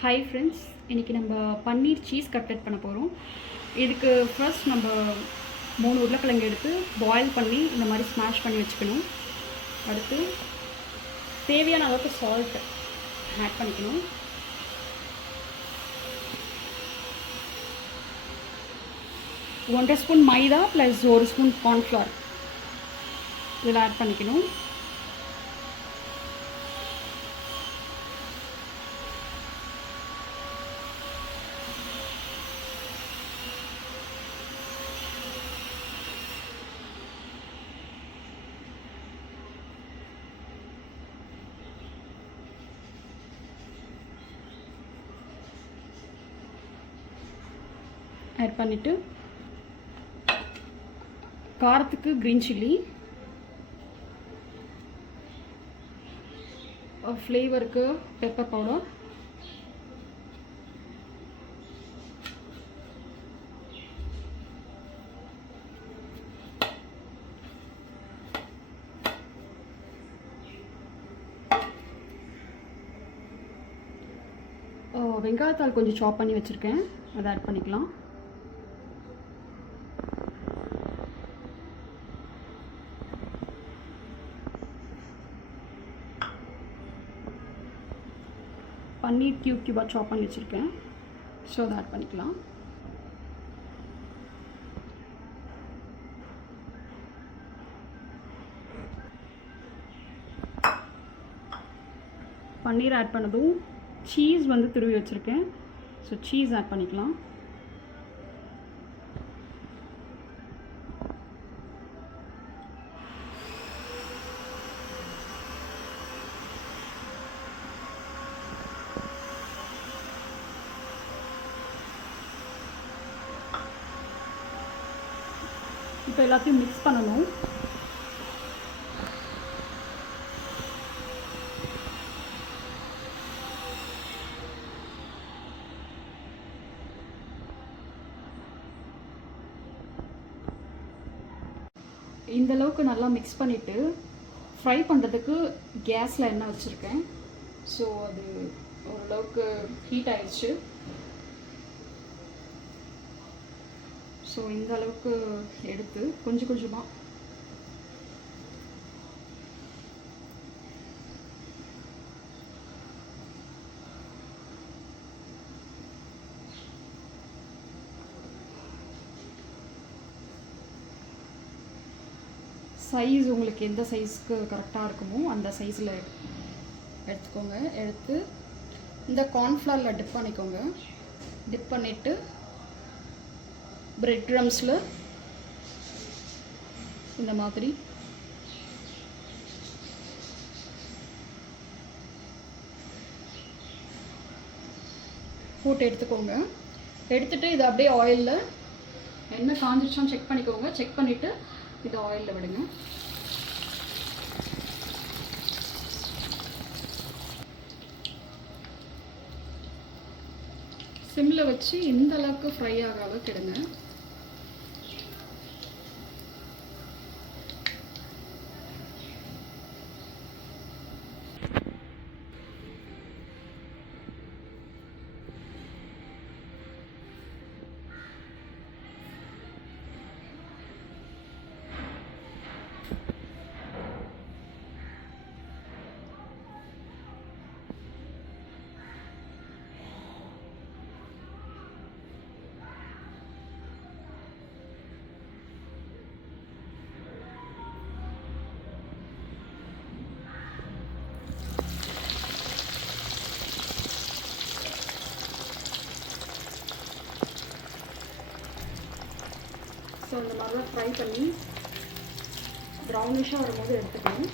Hi friends, இன்றைக்கி நம்ம பன்னீர் cheese cutlet பண்ண போகிறோம். இதுக்கு ஃபர்ஸ்ட் நம்ம 3 உருளைக்கிழங்கு எடுத்து பாயில் பண்ணி இந்த மாதிரி ஸ்மாஷ் பண்ணி வச்சுக்கணும். அடுத்து தேவையான அளவுக்கு சால்ட் ஆட் பண்ணிக்கணும். ஒன்றரை ஸ்பூன் மைதா ப்ளஸ் 1 ஸ்பூன் கார்ன்ஃப்ளவர் இதில் ஆட் பண்ணிக்கணும். ஆட் பண்ணிவிட்டு காரத்துக்கு க்ரீன் சில்லி, ஃப்ளேவருக்கு பெப்பர் பவுடர், வெங்காயத்தாள் கொஞ்சம் சாப் பண்ணி வச்சுருக்கேன், அதை ஆட் பண்ணிக்கலாம். பன்னீர் கியூபாக சாப் பண்ணி வச்சுருக்கேன், ஸோ அதை ஆட் பண்ணிக்கலாம். பன்னீர் ஆட் பண்ணதும் சீஸ் வந்து துருவி வச்சுருக்கேன், ஸோ சீஸ் ஆட் பண்ணிக்கலாம். இப்போ எல்லாத்தையும் மிக்ஸ் பண்ணணும். இந்த அளவுக்கு நல்லா மிக்ஸ் பண்ணிவிட்டு ஃப்ரை பண்ணுறதுக்கு கேஸில் எண்ணெய் வச்சுருக்கேன். ஸோ அது ஓரளவுக்கு ஹீட் ஆயிடுச்சு. ஸோ இந்த அளவுக்கு எடுத்து கொஞ்சம் கொஞ்சமாக சைஸ் உங்களுக்கு எந்த சைஸ்க்கு கரெக்டாக இருக்குமோ அந்த சைஸில் எடுத்துக்கோங்க. எடுத்து இந்த கார்ன்ஃப்ளவரில் டிப் பண்ணிக்கோங்க. டிப் பண்ணிவிட்டு பிரெட் க்ரம்ஸில் இந்த மாதிரி போட்டு எடுத்துக்கோங்க. எடுத்துகிட்டு இதை அப்படியே ஆயிலில் எண்ணெய் காஞ்சிடுச்சான்னு செக் பண்ணிக்கோங்க. செக் பண்ணிவிட்டு இதை ஆயிலில் விடுங்க. சிம்மில் வச்சு இந்த அளவுக்கு ஃப்ரை ஆகிற அளவுக்கு எடுங்க. ஸோ இந்த மாதிரிலாம் ஃப்ரை பண்ணி ப்ரௌனிஷாக வரும்போது எடுத்துக்கணும்.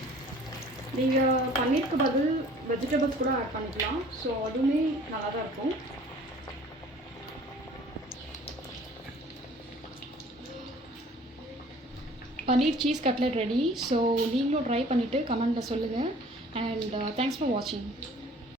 நீங்கள் பன்னீருக்கு பதில் வெஜிடபிள்ஸ் கூட ஆட் பண்ணிக்கலாம். ஸோ அதுவுமே நல்லா தான் இருக்கும். பன்னீர் சீஸ் கட்லெட் ரெடி. ஸோ நீங்களும் ட்ரை பண்ணிவிட்டு கமெண்ட்டில் சொல்லுங்கள். அண்ட் தேங்க்ஸ் ஃபார் வாட்சிங்.